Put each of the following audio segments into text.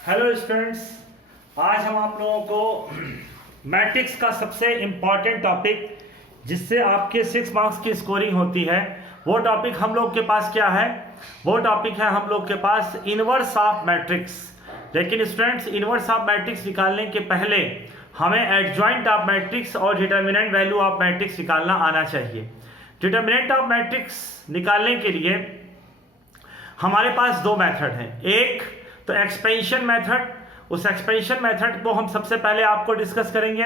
Hello students, आज हम आप लोगों को मैट्रिक्स का सबसे इम्पॉर्टेंट टॉपिक जिससे आपके 6 मार्क्स की स्कोरिंग होती है वो टॉपिक हम लोग के पास क्या है। वो टॉपिक है हम लोग के पास इनवर्स ऑफ मैट्रिक्स। लेकिन स्टूडेंट्स, इनवर्स ऑफ मैट्रिक्स निकालने के पहले हमें एडजॉइंट ऑफ मैट्रिक्स और डिटर्मिनेंट वैल्यू ऑफ मैट्रिक्स निकालना आना चाहिए। डिटर्मिनेंट ऑफ मैट्रिक्स निकालने के लिए हमारे पास दो मेथड हैं। एक तो एक्सपेंशन मेथड, उस एक्सपेंशन मेथड को हम सबसे पहले आपको डिस्कस करेंगे।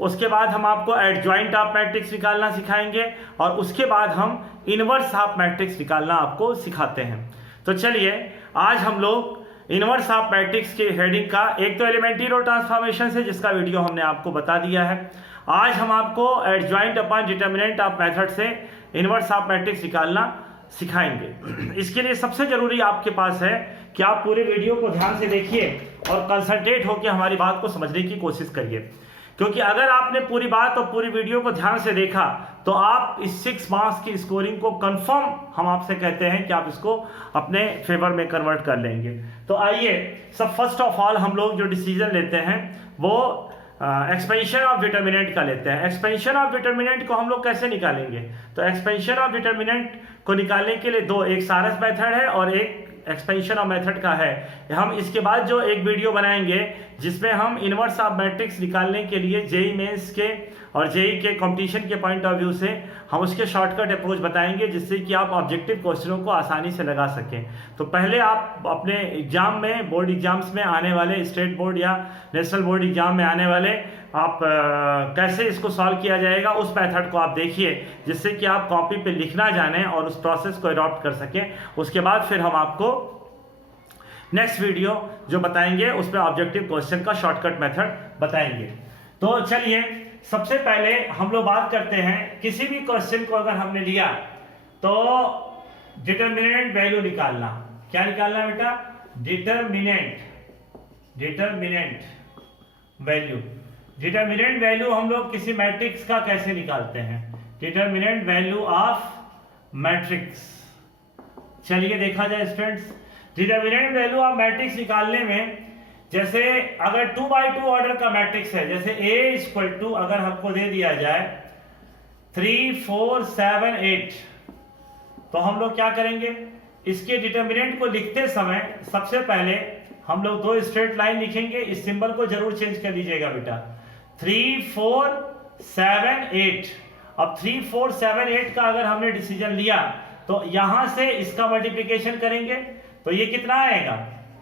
उसके बाद हम आपको एडजॉइंट ऑफ मैट्रिक्स निकालना सिखाएंगे और उसके बाद हम इनवर्स ऑफ मैट्रिक्स निकालना आपको सिखाते हैं। तो चलिए आज हम लोग इनवर्स ऑफ मैट्रिक्स के हेडिंग का, एक तो एलिमेंट्री रो ट्रांसफॉर्मेशन से जिसका वीडियो हमने आपको बता दिया है, आज हम आपको adjoint upon determinant of method से इनवर्स ऑफ मैट्रिक्स निकालना सिखाएंगे। इसके लिए सबसे जरूरी आपके पास है कि आप पूरे वीडियो को ध्यान से देखिए और कंसंट्रेट होकर हमारी बात को समझने की कोशिश करिए, क्योंकि अगर आपने पूरी बात और पूरी वीडियो को ध्यान से देखा तो आप इस 6 मार्क्स की स्कोरिंग को कंफर्म, हम आपसे कहते हैं कि आप इसको अपने फेवर में कन्वर्ट कर लेंगे। तो आइए सब फर्स्ट ऑफ ऑल हम लोग जो डिसीजन लेते हैं वो एक्सपेंशन ऑफ डिटर्मिनेंट का लेते हैं। एक्सपेंशन ऑफ डिटर्मिनेंट को हम लोग कैसे निकालेंगे? तो एक्सपेंशन ऑफ डिटर्मिनेंट को निकालने के लिए दो, एक सारस मेथड है और एक एक्सपेंशन ऑफ मेथड का है। हम इसके बाद जो एक वीडियो बनाएंगे जिसमें हम इनवर्स ऑफ मैट्रिक्स निकालने के लिए जेई मेंस के और जेई के कंपटीशन के पॉइंट ऑफ व्यू से हम उसके शॉर्टकट अप्रोच बताएंगे, जिससे कि आप ऑब्जेक्टिव क्वेश्चनों को आसानी से लगा सकें। तो पहले आप अपने एग्जाम में, बोर्ड एग्जाम्स में आने वाले, स्टेट बोर्ड या नेशनल बोर्ड एग्जाम में आने वाले, आप कैसे इसको सॉल्व किया जाएगा उस मेथड को आप देखिए, जिससे कि आप कॉपी पे लिखना जाने और उस प्रोसेस को अडॉप्ट कर सकें। उसके बाद फिर हम आपको नेक्स्ट वीडियो जो बताएंगे उसमें ऑब्जेक्टिव क्वेश्चन का शॉर्टकट मेथड बताएंगे। तो चलिए सबसे पहले हम लोग बात करते हैं, किसी भी क्वेश्चन को अगर हमने लिया तो डिटर्मिनेंट वैल्यू निकालना। क्या निकालना बेटा? Determinant value. डिटर्मिनेंट वैल्यू हम लोग किसी मैट्रिक्स का कैसे निकालते हैं? Determinant value of matrix. चलिए देखा जाए students, determinant value of matrix निकालने में, जैसे अगर 2x2 ऑर्डर का मैट्रिक्स है, जैसे A इक्वल टू अगर हमको दे दिया जाए 3 4 7 8, तो हम लोग क्या करेंगे? इसके डिटर्मिनेंट को लिखते समय सबसे पहले हम लोग दो स्ट्रेट लाइन लिखेंगे। इस सिंबल को जरूर चेंज कर दीजिएगा बेटा। 3 4 7 8। अब 3 4 7 8 का अगर हमने डिसीजन लिया तो यहां से इसका मल्टीप्लिकेशन करेंगे तो ये कितना आएगा?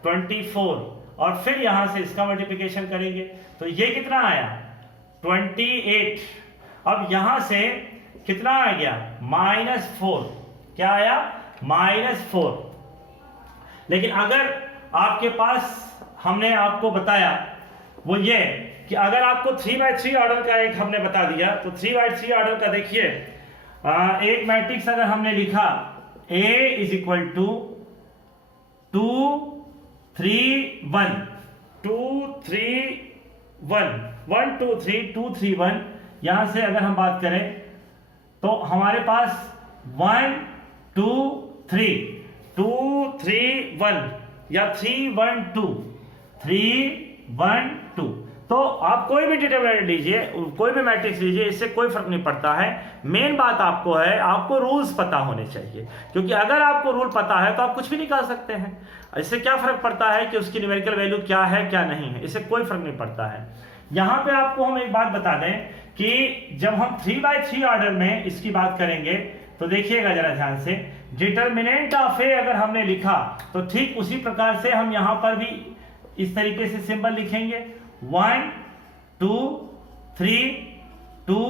24। और फिर यहां से इसका मल्टीप्लिकेशन करेंगे तो ये कितना आया? 28। अब यहां से कितना आ गया? -4। क्या आया? -4। लेकिन अगर आपके पास, हमने आपको बताया वो ये कि अगर आपको 3x3 ऑर्डर का एक हमने बता दिया, तो 3x3 ऑर्डर का देखिए, एक मैट्रिक्स अगर हमने लिखा A इज इक्वल टू 2 3 1 2 3 1 1 2 3 2 3 1, यहां से अगर हम बात करें तो हमारे पास 1 2 3 2 3 1 या 3 1 2 3 1 2। तो आप कोई भी डिटरमिनेंट लीजिए, कोई भी मैट्रिक्स लीजिए, इससे कोई फर्क नहीं पड़ता है। मेन बात आपको है, आपको रूल्स पता होने चाहिए, क्योंकि अगर आपको रूल पता है तो आप कुछ भी निकाल सकते हैं। इससे क्या फर्क पड़ता है कि उसकी न्यूमेरिकल वैल्यू क्या है क्या नहीं है, इससे कोई फर्क नहीं पड़ता है। यहां पे आपको हम एक बात बता दें कि जब हम 3x3 ऑर्डर में इसकी बात करेंगे तो देखिएगा जरा ध्यान से, डिटर्मिनेंट ऑफ ए अगर हमने लिखा तो ठीक उसी प्रकार से हम यहां पर भी इस तरीके से सिंबल लिखेंगे 1 2 3 2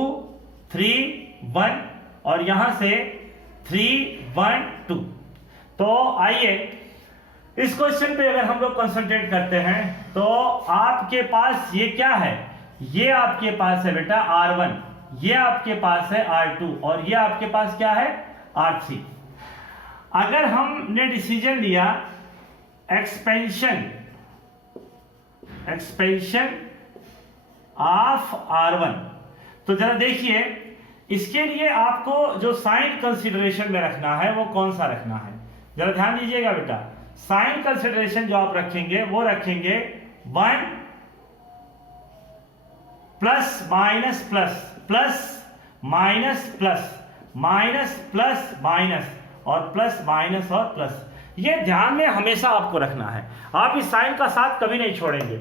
3 1 और यहां से 3 1 2। तो आइए इस क्वेश्चन पे अगर हम लोग कंसंट्रेट करते हैं तो आपके पास ये क्या है? ये आपके पास है बेटा R1, ये आपके पास है R2 और ये आपके पास क्या है? R3। अगर हमने डिसीजन लिया एक्सपेंशन ऑफ R1, तो जरा देखिए इसके लिए आपको जो साइन कंसीडरेशन में रखना है वो कौन सा रखना है? जरा ध्यान दीजिएगा बेटा। साइन कंसिडरेशन जो आप रखेंगे वो रखेंगे 1 plus minus plus plus minus plus minus plus minus और प्लस माइनस और प्लस। ये ध्यान में हमेशा आपको रखना है, आप इस साइन का साथ कभी नहीं छोड़ेंगे।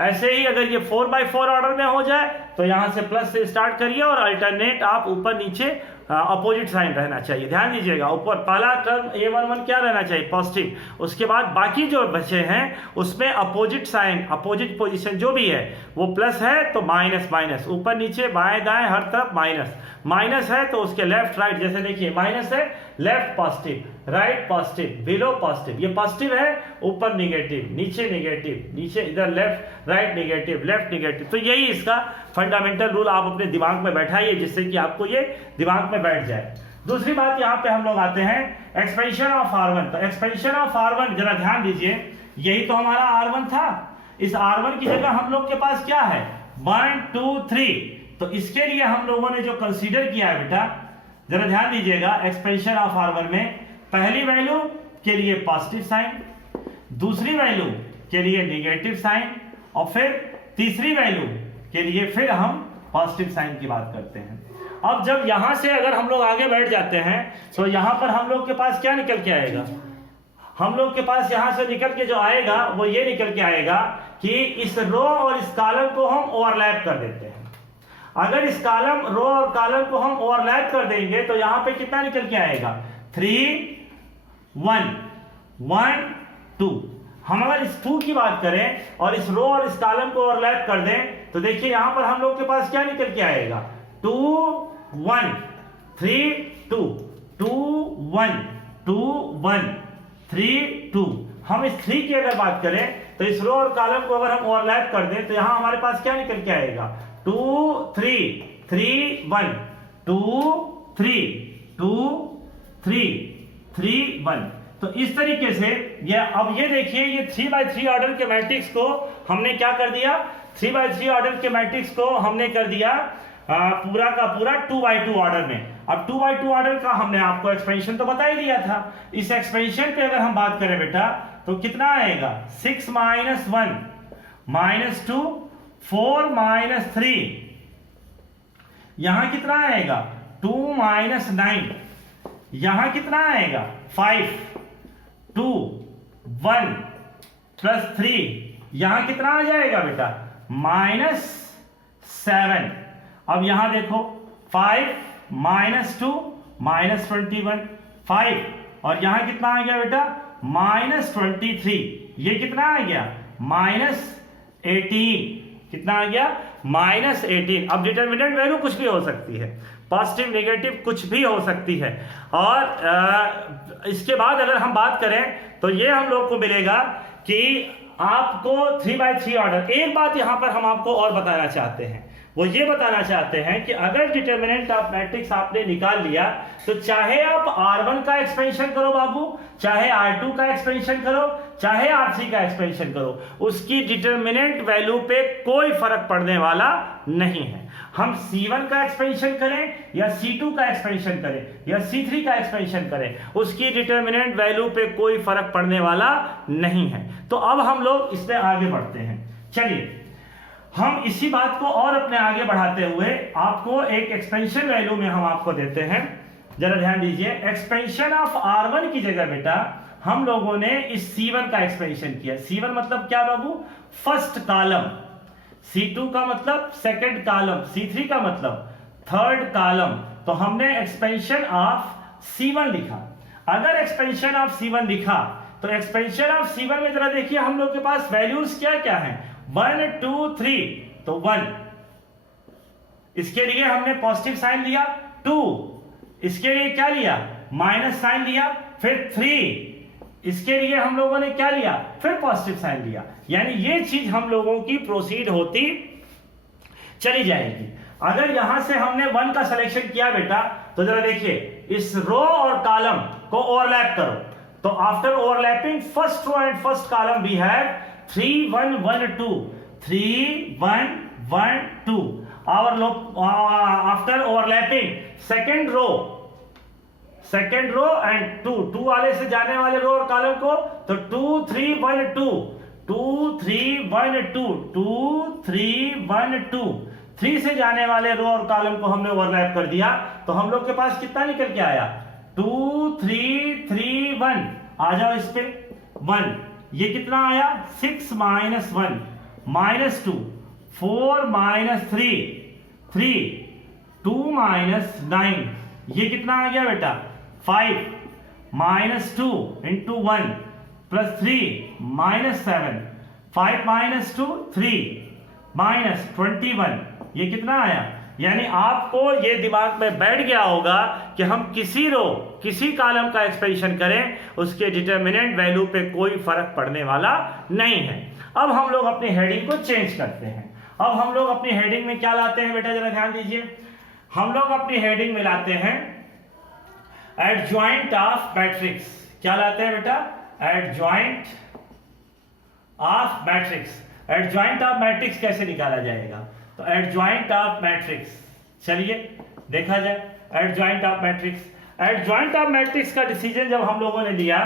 ऐसे ही अगर ये 4/4 ऑर्डर में हो जाए तो यहां से प्लस से स्टार्ट करिए और अल्टरनेट आप ऊपर नीचे अपोजिट साइन रहना चाहिए। ध्यान दीजिएगा, ऊपर पहला टर्म A11 क्या रहना चाहिए, पॉजिटिव, उसके बाद बाकी जो बचे हैं उसमें अपोजिट साइन, अपोजिट पोजीशन जो भी है वो प्लस है तो माइनस माइनस, ऊपर नीचे बाएं दाएं हर तरफ माइनस, माइनस है तो उसके लेफ्ट राइट, जैसे देखिए माइनस है left positive, right positive, below positive, ये पॉजिटिव है ऊपर निगेटिव, नीचे निगेटिव, नीचे इधर left, right negative, left negative. तो यही इसका फंडामेंटल रूल आप अपने दिमाग में बैठाइए जिससे कि आपको ये दिमाग में बैठ जाए। दूसरी बात यहाँ पे हम लोग आते हैं एक्सपेंशन ऑफ R1। तो एक्सपेंशन ऑफ R1 जरा ध्यान दीजिए, यही तो हमारा R1 था, इस R1 की जगह हम लोग के पास क्या है 1 2 3। तो इसके लिए हम लोगों ने जो कंसीडर किया है बेटा, जरा ध्यान दीजिएगा, एक्सपेंशन ऑफ R1 में पहली वैल्यू के लिए पॉजिटिव साइन, दूसरी वैल्यू के लिए नेगेटिव साइन और फिर तीसरी वैल्यू के लिए फिर हम पॉजिटिव साइन की बात करते हैं। अब जब यहां से अगर हम लोग आगे बैठ जाते हैं तो यहां पर हम लोग के पास क्या निकल के आएगा, हम लोग के पास यहां से निकल के जो आएगा वो ये निकल के आएगा कि इस रो और इस कॉलम को हम ओवरलैप कर देते हैं। अगर इस कॉलम रो और कॉलम को हम ओवरलैप कर देंगे तो यहां पे कितना निकल के आएगा 3 1 1 2। हम अगर इस 2 की बात करें और इस रो और इस कॉलम को ओवरलैप कर दें तो देखिए यहां पर हम लोग के पास क्या निकल के आएगा 2 1 3 2 2 1 2 1 3 2। हम इस 3 की अगर बात करें तो इस रो और कॉलम को अगर हम ओवरलैप कर दें तो यहां हमारे पास क्या निकल के आएगा 2 3 3 1 2 3 2 3 3 1। तो इस तरीके से अब ये देखिए ये 3/3 ऑर्डर के मैट्रिक्स को हमने क्या कर दिया, 3/3 ऑर्डर के मैट्रिक्स को हमने कर दिया पूरा का पूरा 2/2 ऑर्डर में। अब 2/2 ऑर्डर का हमने आपको एक्सपेंशन तो बता ही दिया था। इस एक्सपेंशन पे अगर हम बात करें बेटा तो कितना आएगा 6 - 1 - 2 4 - 3, यहां कितना आएगा 2 - 9, यहां कितना आएगा 5 2 1 प्लस 3, यहां कितना आ जाएगा बेटा -7। अब यहां देखो 5 - 2 -21 5 और यहां कितना आ गया बेटा -23, ये कितना आ गया -18, कितना आ गया -18। अब डिटर्मिनेंट वैल्यू कुछ भी हो सकती है, पॉजिटिव नेगेटिव कुछ भी हो सकती है। और इसके बाद अगर हम बात करें तो ये हम लोग को मिलेगा कि आपको 3/3 ऑर्डर। एक बात यहां पर हम आपको और बताना चाहते हैं, वो ये बताना चाहते हैं कि अगर डिटर्मिनेंट ऑफ मैट्रिक्स आपने निकाल लिया तो चाहे आप R1 का एक्सपेंशन करो बाबू, चाहे R2 का एक्सपेंशन करो, चाहे R3 का एक्सपेंशन करो, उसकी डिटर्मिनेंट वैल्यू पे कोई फर्क पड़ने वाला नहीं है। हम C1 का एक्सपेंशन करें या C2 का एक्सपेंशन करें या C3 का एक्सपेंशन करें, उसकी डिटर्मिनेंट वैल्यू पे कोई फर्क पड़ने वाला नहीं है। तो अब हम लोग इसमें आगे बढ़ते हैं। चलिए हम इसी बात को और अपने आगे बढ़ाते हुए आपको एक एक्सपेंशन वैल्यू में हम आपको देते हैं। जरा ध्यान दीजिए, एक्सपेंशन ऑफ R1 की जगह बेटा हम लोगों ने इस C1 का एक्सपेंशन किया। C1 मतलब क्या बाबू, फर्स्ट कॉलम, C2 का मतलब सेकंड कॉलम, C3 का मतलब थर्ड कॉलम। तो हमने एक्सपेंशन ऑफ C1 लिखा। अगर एक्सपेंशन ऑफ C1 लिखा तो एक्सपेंशन ऑफ C1 में जरा देखिए हम लोग के पास वैल्यूज क्या क्या है 1 2 3, तो 1, इसके लिए हमने पॉजिटिव साइन लिया, 2 इसके लिए क्या लिया माइनस साइन लिया, फिर 3 इसके लिए हम लोगों ने क्या लिया फिर पॉजिटिव साइन लिया। यानी ये चीज हम लोगों की प्रोसीड होती चली जाएगी। अगर यहां से हमने 1 का सिलेक्शन किया बेटा तो जरा देखिए इस रो और कॉलम को ओवरलैप करो। तो after overlapping first row and first column we have 3 1 1 2 3 1 1 2। After overlapping second row, second row and 2 वाले से जाने वाले रो और कॉलम को, तो 2 3 1 2 2 3 1 2 2 3 1 2 3 से जाने वाले रो और कॉलम को हमने ओवरलैप कर दिया, तो हम लोग के पास कितना निकल के आया 2 3 3 1। आ जाओ इस पे 1, ये कितना आया 6 माइनस 1 माइनस 2 4 माइनस 3 3 2 माइनस 9, ये कितना आ गया बेटा 5 minus 2 into 1 plus 3 minus 7 5 minus 2 3 minus 21, ये कितना आया। यानी आपको ये दिमाग में बैठ गया होगा कि हम किसी रो किसी कॉलम का एक्सपेंशन करें उसके डिटर्मिनेंट वैल्यू पे कोई फर्क पड़ने वाला नहीं है। अब हम लोग अपनी हेडिंग को चेंज करते हैं। अब हम लोग अपनी हेडिंग में क्या लाते हैं बेटा, जरा ध्यान दीजिए। हम लोग अपनी हेडिंग में लाते हैं एडजॉइंट ऑफ मैट्रिक्स। क्या लाते हैं बेटा, adjoint of matrix. Adjoint of matrix कैसे निकाला जाएगा, तो एडजॉइंट ऑफ मैट्रिक्स, चलिए देखा जाए adjoint of matrix. Adjoint of matrix का डिसीजन जब हम लोगों ने लिया,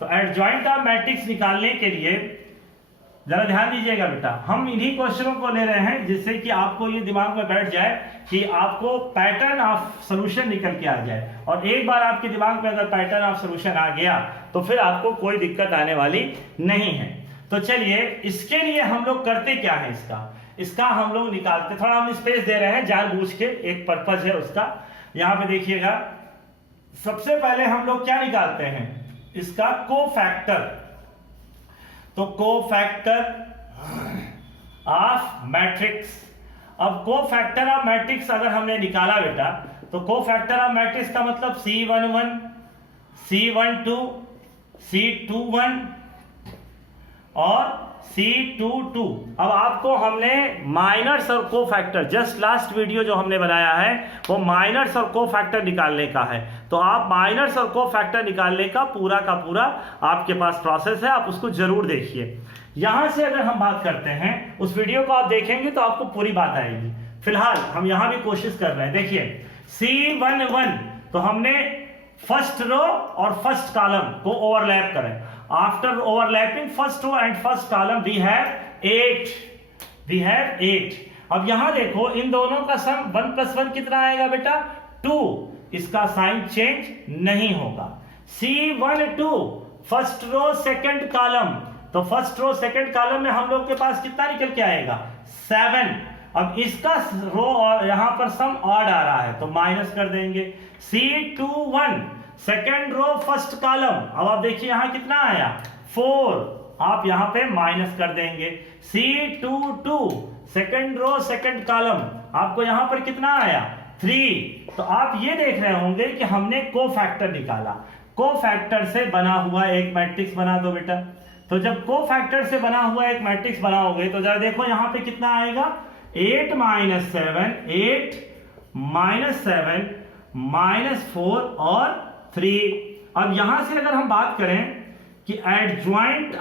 तो एडजॉइंट ऑफ मैट्रिक्स निकालने के लिए जरा ध्यान दीजिएगा बेटा, हम इन्हीं क्वेश्चनों को ले रहे हैं जिससे कि आपको ये दिमाग में बैठ जाए कि आपको पैटर्न ऑफ सॉल्यूशन निकल के आ जाए। और एक बार आपके दिमाग में अगर पैटर्न ऑफ सॉल्यूशन आ गया तो फिर आपको कोई दिक्कत आने वाली नहीं है। तो चलिए इसके लिए हम लोग करते क्या है, इसका हम लोग निकालते, थोड़ा हम स्पेस दे रहे हैं जानबूझ के, एक पर्पज है उसका। यहां पे देखिएगा, सबसे पहले हम लोग क्या निकालते हैं, इसका कोफैक्टर। तो कोफैक्टर ऑफ मैट्रिक्स। अब कोफैक्टर ऑफ मैट्रिक्स अगर हमने निकाला बेटा, तो कोफैक्टर ऑफ मैट्रिक्स का मतलब C11 C12 C21 और C22। अब आपको हमने माइनर्स और कोफैक्टर, जस्ट लास्ट वीडियो जो हमने बनाया है वो माइनर्स और कोफैक्टर निकालने का है। तो आप माइनर्स और कोफैक्टर निकालने का पूरा आपके पास प्रोसेस है, आप उसको जरूर देखिए। यहां से अगर हम बात करते हैं, उस वीडियो को आप देखेंगे तो आपको पूरी बात आएगी। फिलहाल हम यहां भी कोशिश कर रहे हैं। देखिए C11, तो हमने फर्स्ट रो और फर्स्ट कॉलम को ओवरलैप करें। After overlapping first row and first column we have 8। अब यहां देखो, इन दोनों का सम 1 + 1 कितना आएगा बेटा 2, इसका साइन चेंज नहीं होगा। C12 first row second column, तो फर्स्ट रो सेकंड कॉलम में हम लोग के पास कितना निकल के आएगा 7। अब इसका रो और यहां पर सम ऑड आ रहा है तो माइनस कर देंगे। C21 second row first column, अब आप देखिए यहां कितना आया 4, आप यहां पे माइनस कर देंगे। C22 second row second column, आपको यहां पर कितना आया 3। तो आप ये देख रहे होंगे कि हमने कोफैक्टर निकाला। कोफैक्टर से बना हुआ एक मैट्रिक्स बना दो बेटा। तो जब कोफैक्टर से बना हुआ एक मैट्रिक्स बनाओगे तो जरा देखो यहां पे कितना आएगा 8 - 7 8 - 7 -4 और 3। अब यहां से अगर हम बात करें कि एडजॉइंट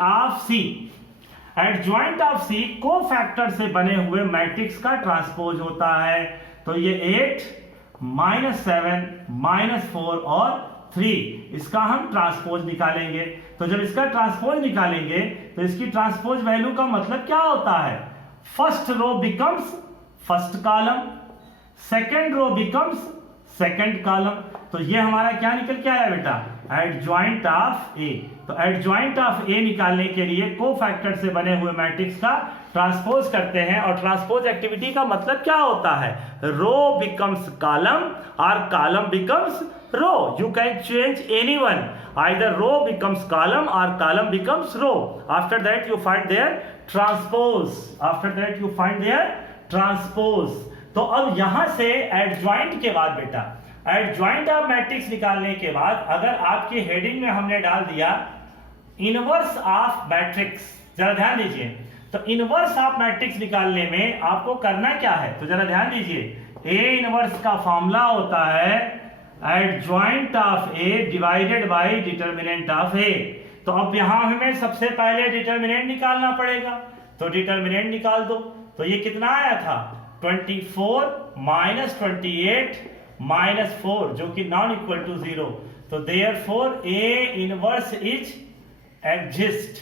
ऑफ सी कोफैक्टर से बने हुए मैट्रिक्स का ट्रांसपोज होता है, तो ये 8 - 7 -4 और 3, इसका हम ट्रांसपोज निकालेंगे। तो जब इसका ट्रांसपोज निकालेंगे तो इसकी ट्रांसपोज वैल्यू का मतलब क्या होता है, first row becomes first column, second row becomes second column. तो ये हमारा क्या निकल के आया बेटा एडजॉइंट ऑफ ए। तो एडजॉइंट ऑफ ए निकालने के लिए कोफैक्टर से बने हुए मैट्रिक्स का ट्रांसपोज करते हैं। और ट्रांसपोज एक्टिविटी का मतलब क्या होता है, रो बिकम्स कॉलम और column becomes row. You can change anyone, either row becomes column और column becomes row. After that you find there transpose. तो अब यहां से एडजॉइंट के बाद बेटा, एडजॉइंट ऑफ मैट्रिक्स निकालने के बाद अगर आपकी हेडिंग में हमने डाल दिया इनवर्स ऑफ मैट्रिक्स, जरा ध्यान दीजिए। तो इनवर्स ऑफ मैट्रिक्स निकालने में आपको करना क्या है, तो जरा ध्यान दीजिए। ए इनवर्स का फॉर्मूला होता है adjoint of A divided by determinant of A. तो अब यहां हमें सबसे पहले डिटर्मिनेंट निकालना पड़ेगा, तो डिटर्मिनेंट निकाल दो। तो ये कितना आया था 24 - 28 - 4 जो कि नॉन इक्वल टू 0। तो therefore A inverse is exist,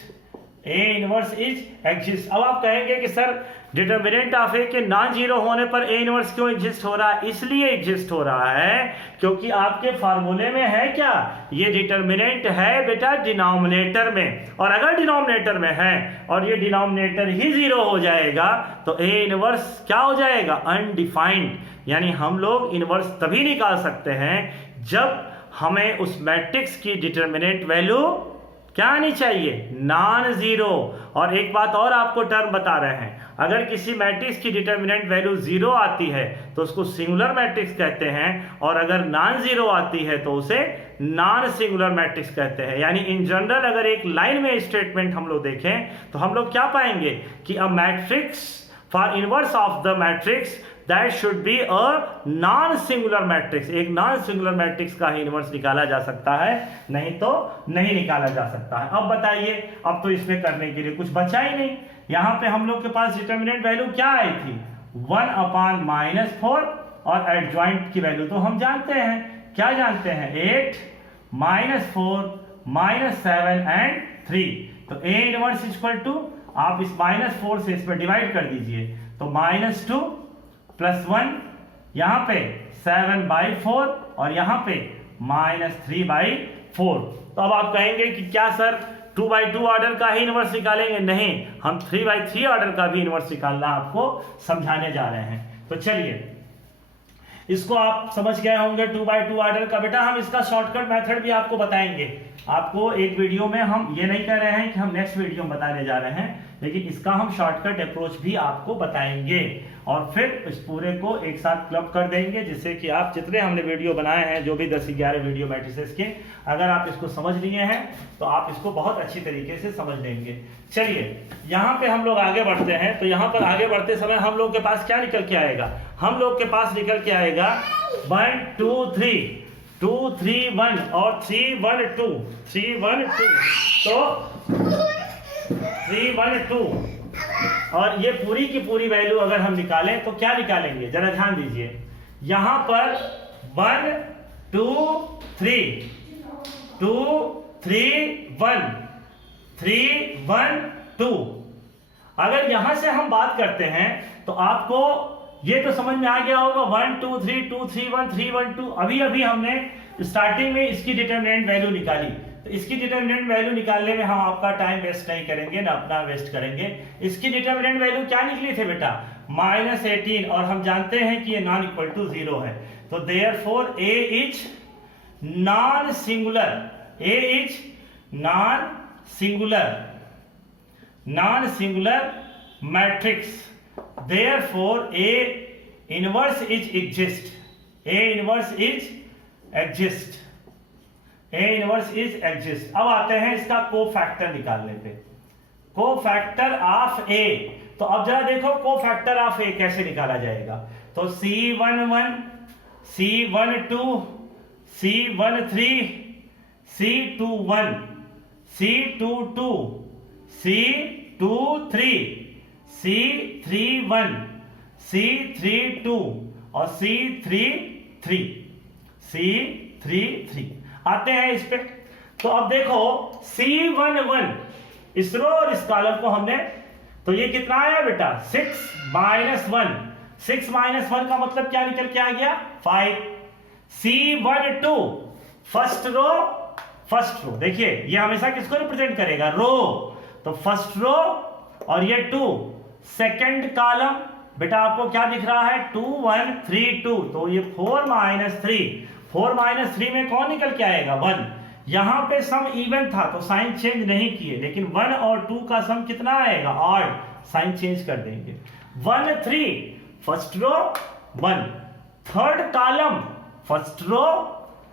A inverse is exist. अब आप कहेंगे कि सर डिटर्मिनेंट ऑफ ए के नॉन जीरो होने पर ए इनवर्स क्यों एग्जिस्ट हो रहा है? इसलिए एग्जिस्ट हो रहा है क्योंकि आपके फार्मूले में है क्या, ये डिटर्मिनेंट है बेटा डिनोमिनेटर में, और अगर डिनोमिनेटर में है और ये डिनोमिनेटर ही जीरो हो जाएगा तो ए इनवर्स क्या हो जाएगा? अनडिफाइंड। यानी हम लोग इनवर्स तभी निकाल सकते हैं जब हमें उस मैट्रिक्स की डिटर्मिनेंट वैल्यू क्या आनी चाहिए? Non zero. और एक बात और आपको टर्म बता रहे हैं, अगर किसी मैट्रिक्स की डिटर्मिनेंट वैल्यू जीरो आती है तो उसको सिंगुलर मैट्रिक्स कहते हैं, और अगर नॉन जीरो आती है तो उसे नॉन सिंगुलर मैट्रिक्स कहते हैं। यानी इन जनरल अगर एक लाइन में स्टेटमेंट हम लोग देखें तो हम लोग क्या पाएंगे कि a matrix for inverse of the matrix that should be a non singular matrix. एक नॉन सिंगुलर मैट्रिक्स का ही इनवर्स निकाला जा सकता है, नहीं तो नहीं निकाला जा सकता है। अब बताइए, अब तो इसमें करने के लिए कुछ बचा ही नहीं। यहां पे हम लोग के पास डिटर्मिनेंट वैल्यू क्या आई थी? 1/-4, और एडजॉइंट की वैल्यू तो हम जानते हैं, क्या जानते हैं? 8, -4, -7 एंड 3। तो ए इनवर्स इक्वल टू, आप इस -4 से इस पर डिवाइड कर दीजिए, तो -2 + 1, यहां पे 7/4 और यहां पे -3/4। तो अब आप कहेंगे कि क्या सर 2/2 ऑर्डर का ही इनवर्स निकालेंगे? नहीं, हम 3/3 ऑर्डर का भी इनवर्स निकालना आपको समझाने जा रहे हैं। तो चलिए, इसको आप समझ गए होंगे 2/2 ऑर्डर का। बेटा हम इसका शॉर्टकट मेथड भी आपको बताएंगे। आपको एक वीडियो में, हम ये नहीं कह रहे हैं कि हम नेक्स्ट वीडियो में बताने जा रहे हैं, लेकिन इसका हम शॉर्टकट अप्रोच भी आपको बताएंगे और फिर इस पूरे को एक साथ क्लब कर देंगे, जिससे कि आप जितने हमने वीडियो बनाए हैं, जो भी 10-11 वीडियो मैट्रिसेस के, अगर आप इसको समझ लिए हैं तो आप इसको बहुत अच्छी तरीके से समझ लेंगे। चलिए यहाँ पे हम लोग आगे बढ़ते हैं। तो यहाँ पर आगे बढ़ते समय हम लोग के पास क्या निकल के आएगा? हम लोग के पास निकल के आएगा 1 2 3, 2 3 1 और 3 1 2, 3 1 2, तो 3 1 2, और ये पूरी की पूरी वैल्यू अगर हम निकालें तो क्या निकालेंगे? जरा ध्यान दीजिए, यहां पर 1 2 3, 2 3 1, 3 1 2। अगर यहां से हम बात करते हैं तो आपको ये तो समझ में आ गया होगा 1 2 3 2 3 1 3 1 2। अभी अभी हमने स्टार्टिंग में इसकी डिटर्मिनेंट वैल्यू निकाली, तो इसकी डिटर्मिनेंट वैल्यू निकालने में हम आपका टाइम वेस्ट नहीं करेंगे, ना अपना वेस्ट करेंगे। इसकी डिटर्मिनेंट वैल्यू क्या निकली थे बेटा? -18, और हम जानते हैं कि ये नॉन इक्वल टू 0 है। तो therefore A is non singular, A is non singular matrix. Therefore, A inverse is exist. A inverse is exist. A inverse is exist. अब आते हैं इसका कोफैक्टर निकालने पे। कोफैक्टर ऑफ A, तो अब जरा देखो कोफैक्टर ऑफ A कैसे निकाला जाएगा। तो C11, C12, C13, C21, C22, C23, C31, C32 और C33 आते हैं इस पे। तो अब देखो C11 इस रो और इस कॉलम को हमने, तो ये कितना आया बेटा? 6 - 1। 6 - 1 का मतलब क्या निकल के आ गया? 5। C12 फर्स्ट रो, देखिए ये हमेशा किसको रिप्रेजेंट करेगा? रो। तो फर्स्ट रो और ये 2 सेकेंड कॉलम। बेटा आपको क्या दिख रहा है? 2 1 3 2, तो ये 4 - 3, 4 - 3 में कौन निकल के आएगा? 1। यहां पे सम इवन था तो साइन चेंज नहीं किए, लेकिन 1 और 2 का सम कितना आएगा? ऑड, साइन चेंज कर देंगे। 1 3 first row 1, third column first row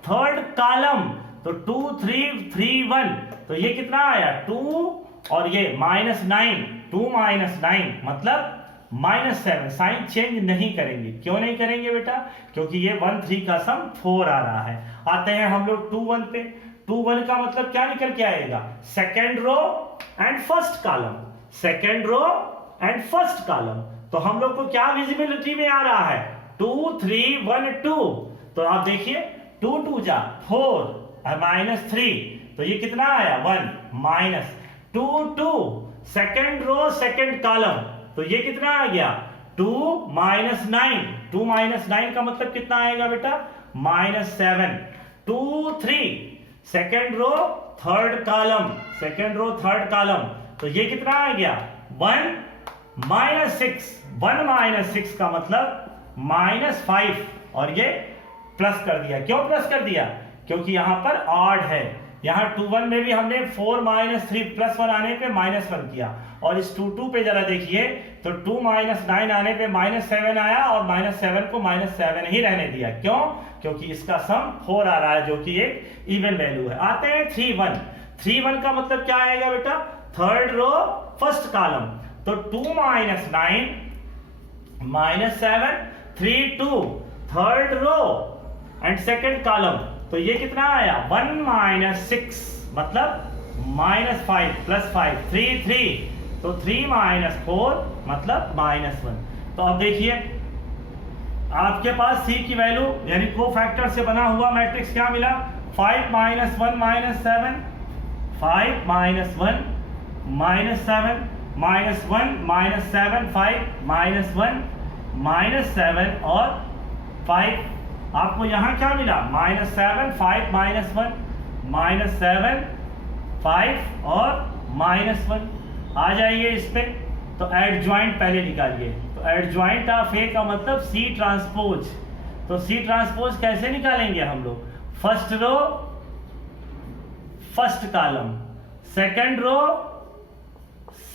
third column, तो 2 3 3 1, तो ये कितना आया? 2 और ये -9, 2 - 9 मतलब -7। साइन चेंज नहीं करेंगे। क्यों नहीं करेंगे बेटा? क्योंकि ये 1 3 का सम 4 आ रहा है। आते हैं हम लोग 2 1 पे। 2 1 का मतलब क्या निकल के आएगा? Second row and first column, second row and first column. तो हम लोग को क्या विजिबिलिटी में आ रहा है? 2 3 1 2। तो आप देखिए 2 2 जा 4, -3, तो ये कितना आया 1 minus 2 2 second row second column, तो ये कितना आ गया 2 -9, 2 -9 का मतलब कितना आएगा बेटा -7, 2 3 second row third column, second row third column, तो ये कितना आ गया 1 -6, 1 -6 का मतलब -5, और ये प्लस कर दिया। क्यों प्लस कर दिया? क्योंकि यहां पर ऑड है। यहां 2 1 में भी हमने 4 -3 +1 आने पे -1 किया, और इस 2 2 पे जरा देखिए तो 2 -9 आने पे -7 आया, और -7 को -7 ही रहने दिया। क्यों? क्योंकि इसका सम 4 आ रहा है, जो कि एक इवन वैल्यू है। आते हैं 3 1, 3 1 का मतलब क्या आएगा बेटा थर्ड रो फर्स्ट कॉलम, तो 2 -9 -7 3 2 third row and second column, तो ये कितना आया 1 -6 मतलब -5 +5 3 3, तो 3 -4 मतलब -1। तो अब देखिए आपके पास C की वैल्यू यानी कोफैक्टर से बना हुआ मैट्रिक्स क्या मिला 5 -1 -7, 5 -1 -7 -1 -7 5 -1 -7 और 5। आपको यहां क्या मिला -7 5 -1 -7 5 और -1। आ जाइए इस पे, तो एडजॉइंट पहले निकालिए। तो एडजॉइंट ऑफ ए का मतलब C ट्रांसपोज, तो C ट्रांसपोज कैसे निकालेंगे हम लोग, first row first column, second row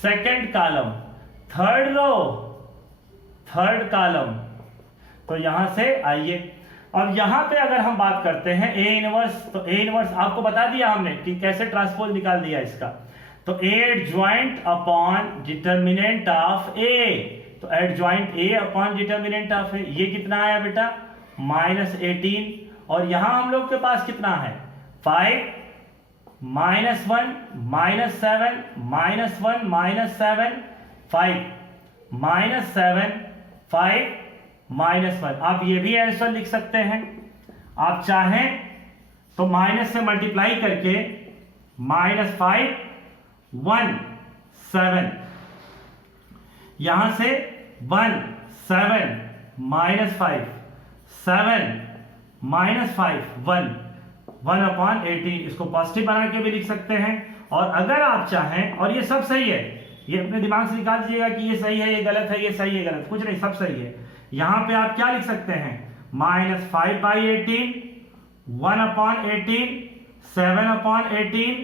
second column, third row third column. तो यहां से आइए, अब यहां पे अगर हम बात करते हैं A इनवर्स, तो A इनवर्स आपको बता दिया हमने कि कैसे ट्रांसपोज निकाल दिया इसका। तो A adjoint upon determinant of A, तो adjoint A upon determinant of A, ये कितना आया बेटा -18, और यहां हम लोग के पास कितना है 5 -1 -7 -1 -7 5 -7 5 -1। आप ये भी आंसर लिख सकते हैं, आप चाहें तो माइनस से मल्टीप्लाई करके -5 1 7, यहां से 1 7 -5 7 -5 1 अपॉन 18, इसको पॉजिटिव बना के भी लिख सकते हैं। और अगर आप चाहें, और ये सब सही है, ये अपने दिमाग से निकाल दीजिएगा कि ये सही है ये गलत है, ये सही है गलत, कुछ नहीं सब सही है। यहां पे आप क्या लिख सकते हैं -5/18 1 अपॉन 18 7 अपॉन 18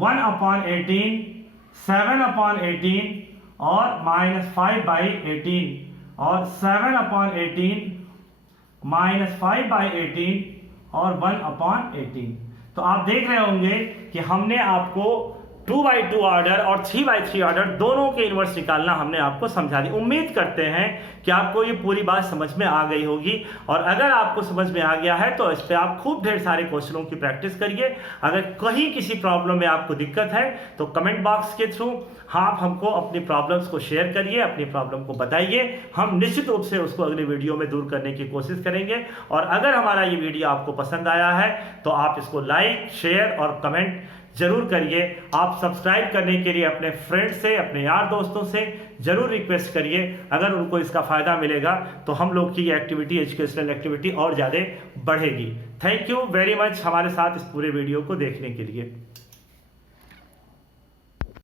1 अपॉन 18 7 अपॉन 18 और -5/18 और 7 अपॉन 18 -5/18 और 1 अपॉन 18। तो आप देख रहे होंगे कि हमने आपको 2/2 ऑर्डर और 3/3 ऑर्डर दोनों के इनवर्स निकालना हमने आपको समझा दी। उम्मीद करते हैं कि आपको ये पूरी बात समझ में आ गई होगी, और अगर आपको समझ में आ गया है तो इस पर आप खूब ढेर सारे क्वेश्चनों की प्रैक्टिस करिए। अगर कहीं किसी प्रॉब्लम में आपको दिक्कत है तो कमेंट बॉक्स के थ्रू आप हमको अपनी प्रॉब्लम्स को शेयर करिए, अपनी प्रॉब्लम को बताइए, हम निश्चित रूप से उसको अगले वीडियो में दूर करने की कोशिश करेंगे। और अगर हमारा ये वीडियो आपको पसंद आया है तो आप इसको लाइक शेयर और कमेंट जरूर करिए। आप सब्सक्राइब करने के लिए अपने फ्रेंड से, अपने यार दोस्तों से जरूर रिक्वेस्ट करिए। अगर उनको इसका फ़ायदा मिलेगा तो हम लोग की ये एक्टिविटी, एजुकेशनल एक्टिविटी और ज़्यादा बढ़ेगी। थैंक यू वेरी मच हमारे साथ इस पूरे वीडियो को देखने के लिए।